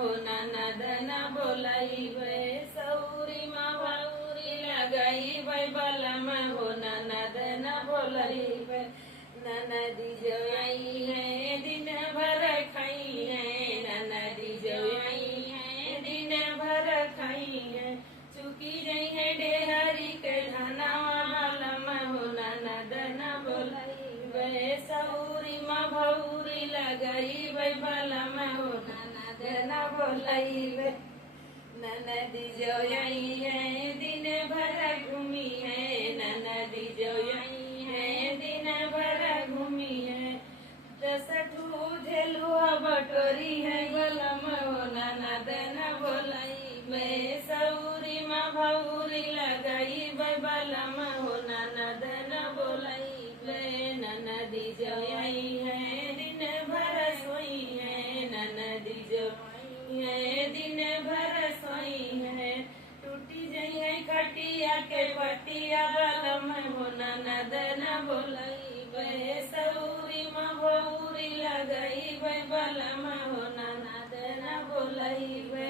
हो ननद न बोलैबे सौरी माँ भौरी लगैबे बलम हो ननद न बोलैबे ननदी जो आई है दिन भर खाई है ननदी जो आई है दिन भर खाई है चुकी जई है डेहरी के धनवा बलम हो ननद न बोलैबे सौरी माँ भौरी लगैबे बलम हो ननद न बोलैबे ननदी जो आई है दिन भर घूमी है ननदी जो आई है दिन भर घूमी है दसठू झेलुआ बटोरी है बलम हो ननद न बोलैबे सौरी माँ भौरी लगैबे बलम हो ननद न बोलैबे ननदी जो आई है दिन भर सोई है ननदी जो आई है दिन भर सोई है टूटी जई है खटिया के पटिया बलम हो ननद न बोलैबे सौरी माँ भौरी लगैबे बलम हो ननद न बोलैबे